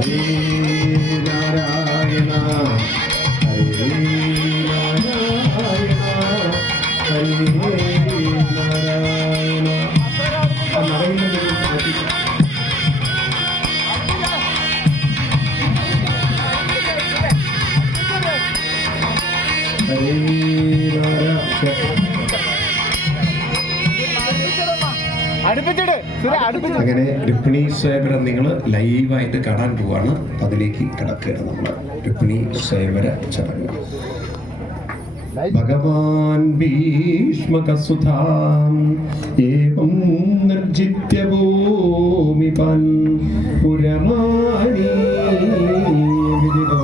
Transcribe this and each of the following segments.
Maria. അങ്ങനെ രുക്മിണി സ്വയംവരം നിങ്ങൾ ലൈവായിട്ട് കാണാൻ പോവാണ്. അതിലേക്ക് കിടക്കുകയാണ് നമ്മൾ രുക്മിണി സ്വയംവര ചടങ്ങ്. ഭഗവാൻ ഭീഷ്മകസുധാം ഏവം നിർജിത്യ ഭൂമിപൻ പുരമാണി വിദിതോ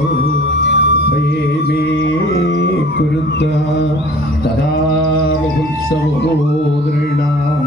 ഭയമേ കുരുത്ത തഥാ മഹോത്സവോ ദൃഢാം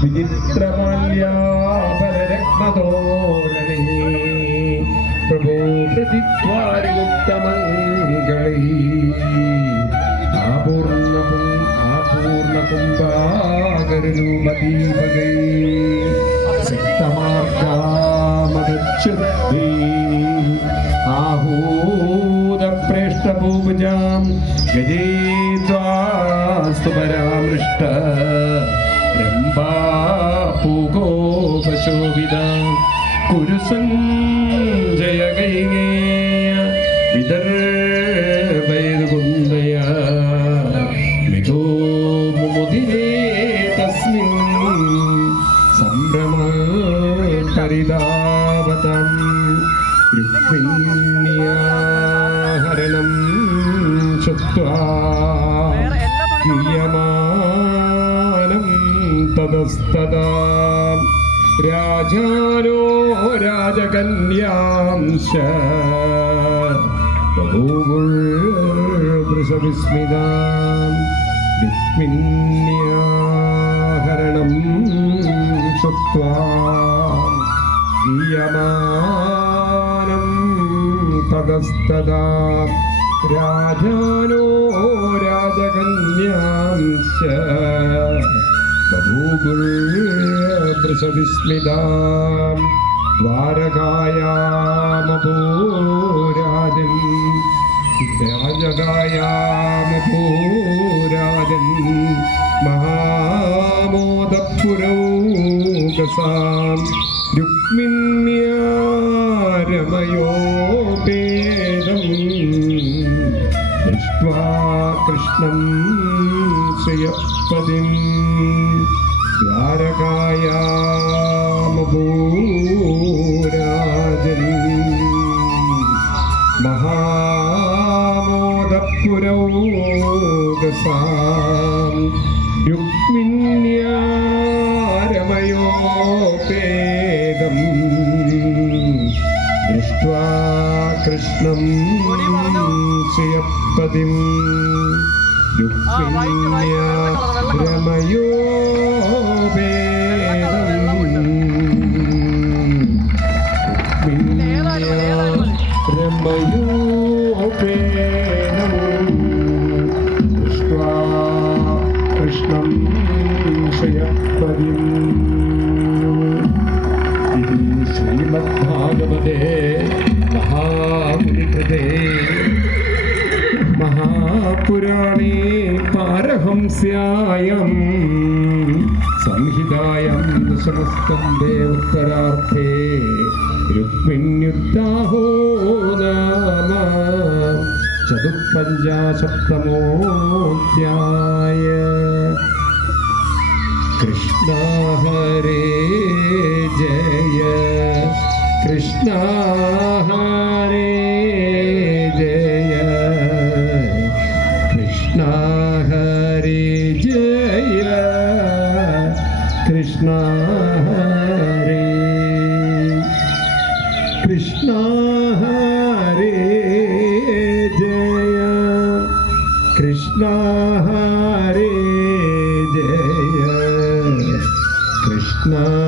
വിചിത്രമാല്യാപരരത്നതോരണേ പ്രഭോ പ്രതിദ്വാരിമുക്തമംഗളൈ ആപൂർണപും ആപൂർണകുംഭാകരൂപദീപകൈ സിക്തമാർഗാമദച്യുദ്ധി ആഹൂതപ്രേഷ്ഠഭൂജാം ഗജേദ്വാസ്തു പരാമൃഷ്ട രംഭാപൂഗോപശോഭിതാം കുരു സഞ്ജയ കൈകേയ വിദർഭൈകുന്ദയ മിഥോ മുമുദിരേ തസ്മിൻ സംഭ്രമ പരിതാപതം രുക്മിണ്യാഹരണം ശുക്വാ ക്രിയമാനം തതസ്തദാ രാജാനോ രാജകന്യാംശ ബഭൂവൃഷവിസ്മിതാം രുക്മിണ്യാഹരണം ശുക്വാ ക്രിയമാനം തതസ്തദാ രാജാനോ രാജകന്യാംശ ബഭൂവൃഷവിസ്മിതാം ദ്വാരകായാമപൂരാജൻ രാജകായാമപൂരാജൻ മഹാമോദപുരൗകസാം രുക്മിണ്യാരമയോപേദം ദൃഷ്ട്വാ കൃഷ്ണം ശ്രിയപ്പതിം ദ്വാരകായാമപൂരാജൻ മഹാമോദപുരൗകസാം രുക്മിണ്യാരമയോപേദം ദൃഷ്ട്വാ കൃഷ്ണം ശ്രിയപ്പതിം दृष्ट्वा कृष्णं शयपदिम् श्रीमद्भागवते महापुरिकृते महापुराणे पारहंस्यायं संहितायां दशमस्तम्भे उत्तरार्थे रुक्मिण्युत्ताहो चतुःपञ्चाशत्तमोऽध्याय कृष्ण हरे जय। कृष्ण हरे जय। कृष्ण हरे जय। कृष्ण No.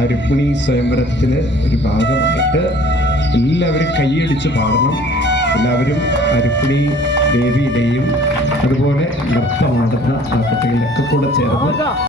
കരിപ്പണി സ്വയംവരത്തിലെ ഒരു ഭാഗമായിട്ട് എല്ലാവരും കൈയടിച്ച് പാടണം. എല്ലാവരും കരിപ്പണി ദേവിയുടെയും അതുപോലെ നൃത്തമാടുന്ന ആ കുട്ടികളിലൊക്കെ കൂടെ ചേർന്ന്